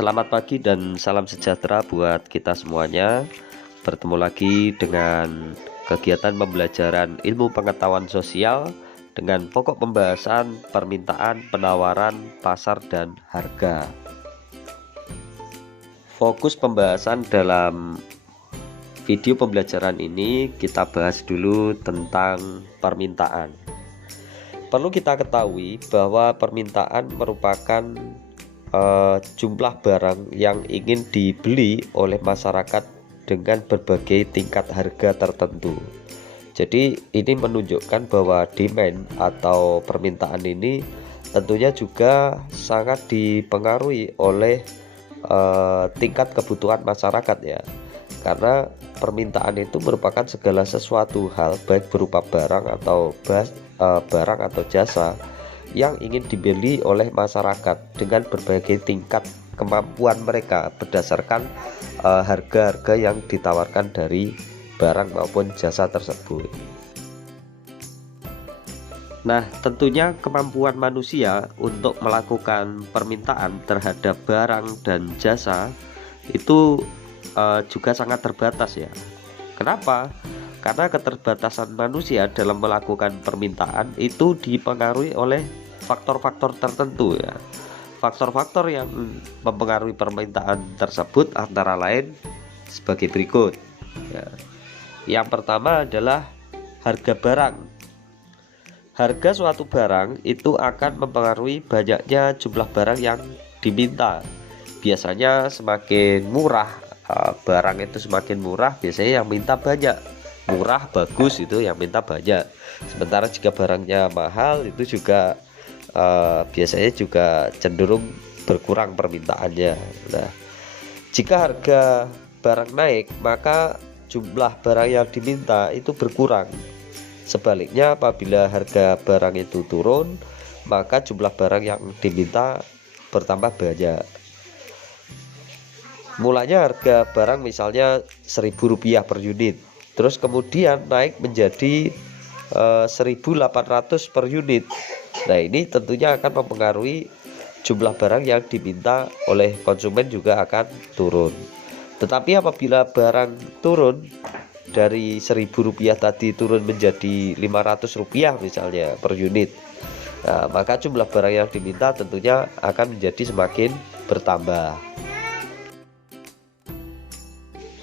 Selamat pagi dan salam sejahtera buat kita semuanya. Bertemu lagi dengan kegiatan pembelajaran ilmu pengetahuan sosial dengan pokok pembahasan permintaan, penawaran, pasar, dan harga. Fokus pembahasan dalam video pembelajaran ini kita bahas dulu tentang permintaan. Perlu kita ketahui bahwa permintaan merupakan jumlah barang yang ingin dibeli oleh masyarakat dengan berbagai tingkat harga tertentu. Jadi ini menunjukkan bahwa demand atau permintaan ini tentunya juga sangat dipengaruhi oleh tingkat kebutuhan masyarakat ya. Karena permintaan itu merupakan segala sesuatu hal baik berupa barang atau jasa yang ingin dibeli oleh masyarakat dengan berbagai tingkat kemampuan mereka berdasarkan harga-harga yang ditawarkan dari barang maupun jasa tersebut. Nah, tentunya kemampuan manusia untuk melakukan permintaan terhadap barang dan jasa itu juga sangat terbatas ya. Kenapa? Karena keterbatasan manusia dalam melakukan permintaan itu dipengaruhi oleh faktor-faktor tertentu ya. Faktor-faktor yang mempengaruhi permintaan tersebut antara lain sebagai berikut ya. Yang pertama adalah harga barang. Harga suatu barang itu akan mempengaruhi banyaknya jumlah barang yang diminta. Biasanya semakin murah barang itu semakin murah, biasanya yang minta banyak. Murah bagus itu yang minta banyak. Sementara jika barangnya mahal itu juga biasanya juga cenderung berkurang permintaannya. Nah, jika harga barang naik maka jumlah barang yang diminta itu berkurang. Sebaliknya apabila harga barang itu turun maka jumlah barang yang diminta bertambah banyak. Mulanya harga barang misalnya Rp1.000 per unit, terus kemudian naik menjadi 1.800 per unit. Nah, ini tentunya akan mempengaruhi jumlah barang yang diminta oleh konsumen juga akan turun. Tetapi apabila barang turun dari Rp1.000 tadi turun menjadi Rp500 misalnya per unit, nah, maka jumlah barang yang diminta tentunya akan menjadi semakin bertambah.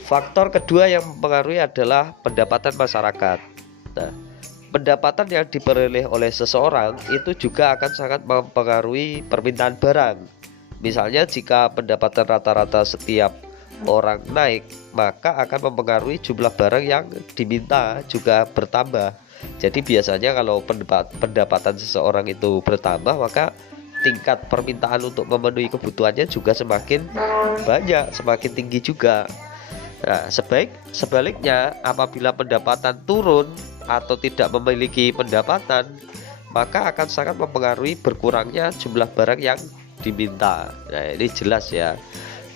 Faktor kedua yang mempengaruhi adalah pendapatan masyarakat. Nah, pendapatan yang diperoleh oleh seseorang itu juga akan sangat mempengaruhi permintaan barang. Misalnya jika pendapatan rata-rata setiap orang naik, maka akan mempengaruhi jumlah barang yang diminta juga bertambah. Jadi biasanya kalau pendapatan seseorang itu bertambah, maka tingkat permintaan untuk memenuhi kebutuhannya juga semakin banyak, semakin tinggi juga. Nah, sebaliknya apabila pendapatan turun atau tidak memiliki pendapatan, maka akan sangat mempengaruhi berkurangnya jumlah barang yang diminta. Nah, ini jelas ya.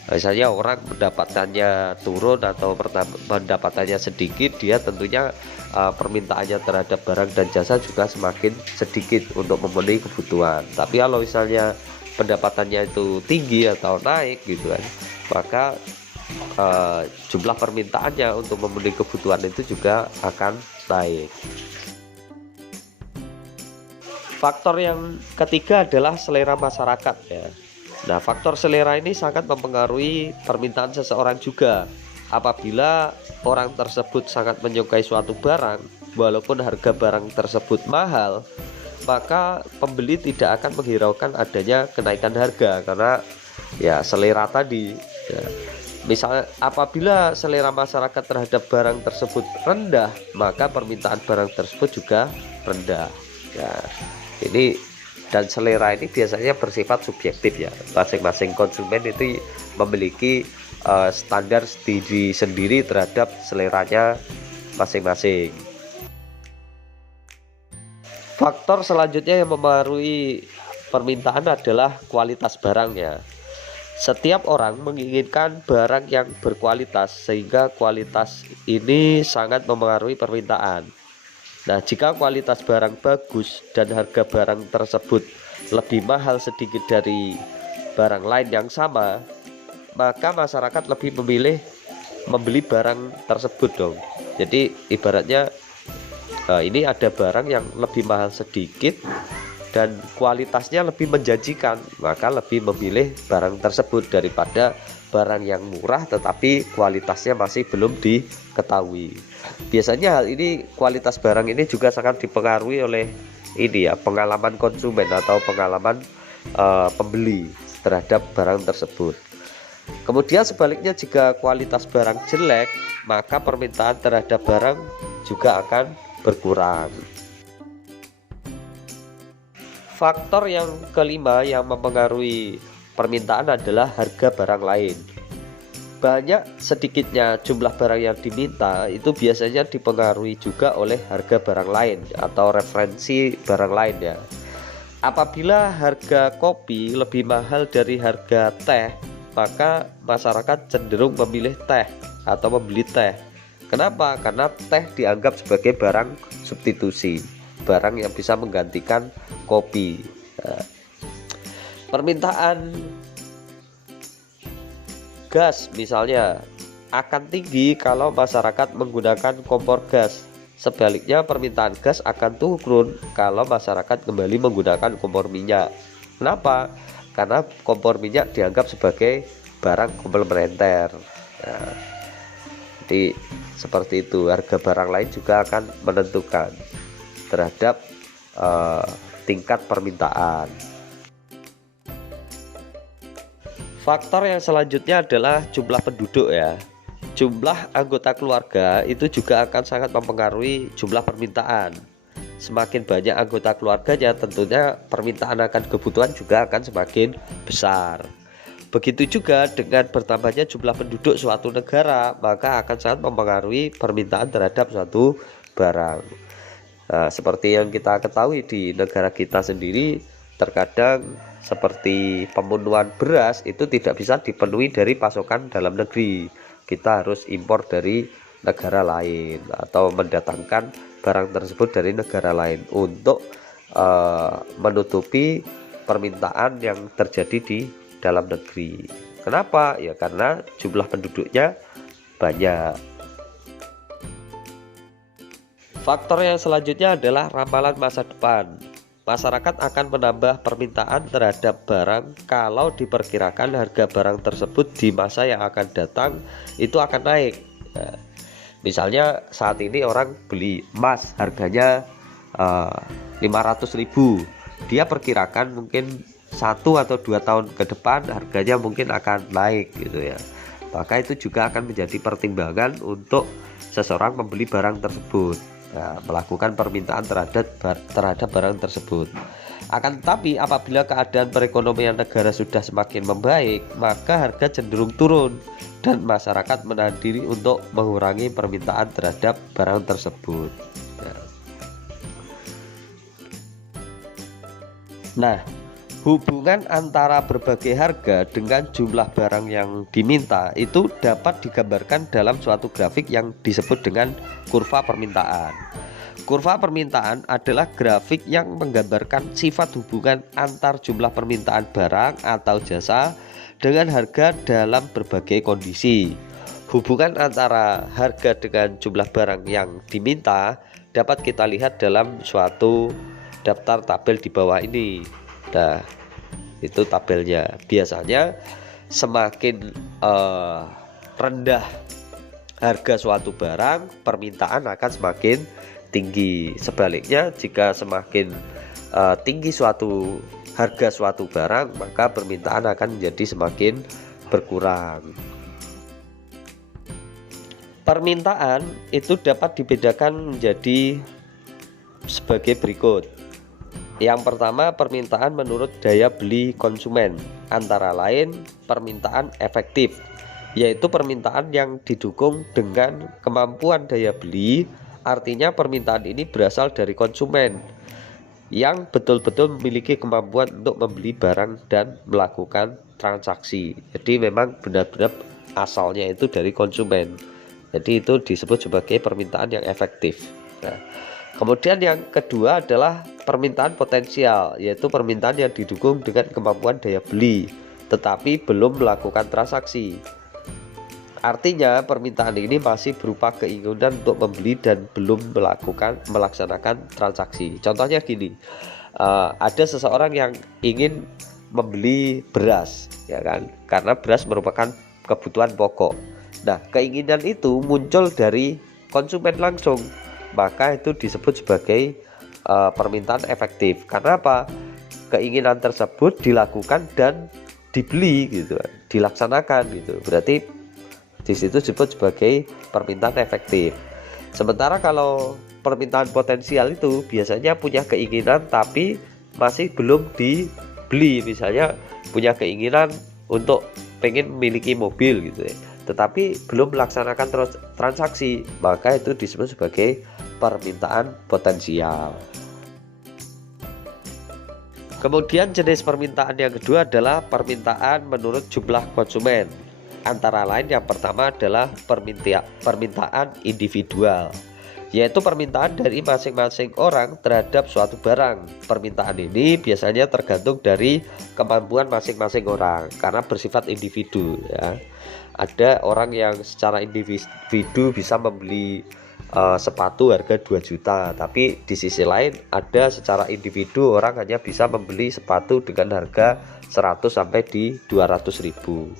Misalnya orang pendapatannya turun atau pendapatannya sedikit, dia tentunya permintaannya terhadap barang dan jasa juga semakin sedikit untuk memenuhi kebutuhan. Tapi kalau misalnya pendapatannya itu tinggi atau naik gitu kan, maka jumlah permintaannya untuk memenuhi kebutuhan itu juga akan naik. Faktor yang ketiga adalah selera masyarakat ya. Nah, faktor selera ini sangat mempengaruhi permintaan seseorang juga. Apabila orang tersebut sangat menyukai suatu barang, walaupun harga barang tersebut mahal, maka pembeli tidak akan menghiraukan adanya kenaikan harga karena ya selera tadi ya. Misalnya apabila selera masyarakat terhadap barang tersebut rendah, maka permintaan barang tersebut juga rendah. Ya, ini dan selera ini biasanya bersifat subjektif ya. Masing-masing konsumen itu memiliki standar sendiri terhadap seleranya masing-masing. Faktor selanjutnya yang mempengaruhi permintaan adalah kualitas barangnya. Setiap orang menginginkan barang yang berkualitas sehingga kualitas ini sangat mempengaruhi permintaan. Nah, jika kualitas barang bagus dan harga barang tersebut lebih mahal sedikit dari barang lain yang sama, maka masyarakat lebih memilih membeli barang tersebut dong. Jadi ibaratnya ini ada barang yang lebih mahal sedikit dan kualitasnya lebih menjanjikan, maka lebih memilih barang tersebut daripada barang yang murah tetapi kualitasnya masih belum diketahui. Biasanya hal ini, kualitas barang ini juga sangat dipengaruhi oleh ini ya, pengalaman konsumen atau pengalaman pembeli terhadap barang tersebut. Kemudian sebaliknya, jika kualitas barang jelek, maka permintaan terhadap barang juga akan berkurang. Faktor yang kelima yang mempengaruhi permintaan adalah harga barang lain. Banyak sedikitnya jumlah barang yang diminta itu biasanya dipengaruhi juga oleh harga barang lain atau referensi barang lain ya. Apabila harga kopi lebih mahal dari harga teh, maka masyarakat cenderung memilih teh atau membeli teh. Kenapa? Karena teh dianggap sebagai barang substitusi, barang yang bisa menggantikan kopi. Permintaan gas misalnya akan tinggi kalau masyarakat menggunakan kompor gas. Sebaliknya, permintaan gas akan turun kalau masyarakat kembali menggunakan kompor minyak. Kenapa? Karena kompor minyak dianggap sebagai barang komplementer. Jadi seperti itu, harga barang lain juga akan menentukan terhadap tingkat permintaan. Faktor yang selanjutnya adalah jumlah penduduk ya. Jumlah anggota keluarga itu juga akan sangat mempengaruhi jumlah permintaan. Semakin banyak anggota keluarganya, tentunya permintaan akan kebutuhan juga akan semakin besar. Begitu juga dengan bertambahnya jumlah penduduk suatu negara, maka akan sangat mempengaruhi permintaan terhadap suatu barang. Nah, seperti yang kita ketahui di negara kita sendiri, terkadang seperti pemenuhan beras itu tidak bisa dipenuhi dari pasokan dalam negeri. Kita harus impor dari negara lain atau mendatangkan barang tersebut dari negara lain untuk menutupi permintaan yang terjadi di dalam negeri. Kenapa? Ya karena jumlah penduduknya banyak. Faktor yang selanjutnya adalah ramalan masa depan. Masyarakat akan menambah permintaan terhadap barang kalau diperkirakan harga barang tersebut di masa yang akan datang itu akan naik. Nah, misalnya saat ini orang beli emas harganya 500.000, dia perkirakan mungkin 1 atau 2 tahun ke depan harganya mungkin akan naik gitu ya. Maka itu juga akan menjadi pertimbangan untuk seseorang membeli barang tersebut. Nah, melakukan permintaan terhadap barang tersebut. Akan tetapi apabila keadaan perekonomian negara sudah semakin membaik, maka harga cenderung turun dan masyarakat menahan diri untuk mengurangi permintaan terhadap barang tersebut. Nah, hubungan antara berbagai harga dengan jumlah barang yang diminta itu dapat digambarkan dalam suatu grafik yang disebut dengan kurva permintaan. Kurva permintaan adalah grafik yang menggambarkan sifat hubungan antar jumlah permintaan barang atau jasa dengan harga dalam berbagai kondisi. Hubungan antara harga dengan jumlah barang yang diminta dapat kita lihat dalam suatu daftar tabel di bawah ini. Nah, itu tabelnya. Biasanya semakin rendah harga suatu barang, permintaan akan semakin tinggi. Sebaliknya, jika semakin tinggi harga suatu barang, maka permintaan akan menjadi semakin berkurang. Permintaan itu dapat dibedakan menjadi sebagai berikut. Yang pertama, permintaan menurut daya beli konsumen, antara lain permintaan efektif, yaitu permintaan yang didukung dengan kemampuan daya beli. Artinya permintaan ini berasal dari konsumen yang betul-betul memiliki kemampuan untuk membeli barang dan melakukan transaksi. Jadi memang benar-benar asalnya itu dari konsumen. Jadi itu disebut sebagai permintaan yang efektif. Nah, kemudian yang kedua adalah permintaan potensial, yaitu permintaan yang didukung dengan kemampuan daya beli. tetapi belum melakukan transaksi. Artinya permintaan ini masih berupa keinginan untuk membeli dan belum melaksanakan transaksi. Contohnya gini, ada seseorang yang ingin membeli beras, ya kan, karena beras merupakan kebutuhan pokok. Nah, keinginan itu muncul dari konsumen langsung, maka itu disebut sebagai permintaan efektif. Karena apa? Keinginan tersebut dilakukan dan dibeli gitu, dilaksanakan gitu. Berarti di situ disebut sebagai permintaan efektif. Sementara kalau permintaan potensial itu biasanya punya keinginan tapi masih belum dibeli. Misalnya punya keinginan untuk pengen memiliki mobil gitu ya, tetapi belum melaksanakan transaksi, maka itu disebut sebagai permintaan potensial. Kemudian jenis permintaan yang kedua adalah permintaan menurut jumlah konsumen. Antara lain yang pertama adalah permintaan individual, yaitu permintaan dari masing-masing orang terhadap suatu barang. Permintaan ini biasanya tergantung dari kemampuan masing-masing orang karena bersifat individu ya. Ada orang yang secara individu bisa membeli sepatu harga 2 juta, tapi di sisi lain ada secara individu orang hanya bisa membeli sepatu dengan harga 100 sampai di 200 ribu.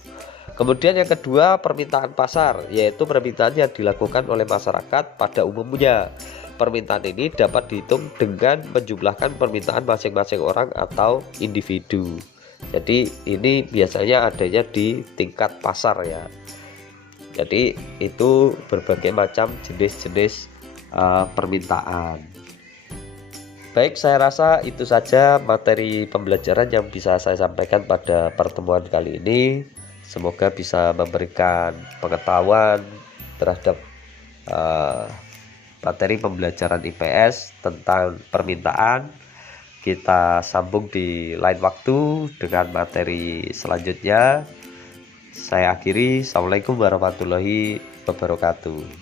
Kemudian yang kedua, permintaan pasar, yaitu permintaan yang dilakukan oleh masyarakat pada umumnya. Permintaan ini dapat dihitung dengan menjumlahkan permintaan masing-masing orang atau individu. Jadi ini biasanya adanya di tingkat pasar ya. Jadi itu berbagai macam jenis-jenis permintaan. Baik, saya rasa itu saja materi pembelajaran yang bisa saya sampaikan pada pertemuan kali ini. Semoga bisa memberikan pengetahuan terhadap materi pembelajaran IPS tentang permintaan. Kita sambung di lain waktu dengan materi selanjutnya. Saya akhiri. Assalamualaikum warahmatullahi wabarakatuh.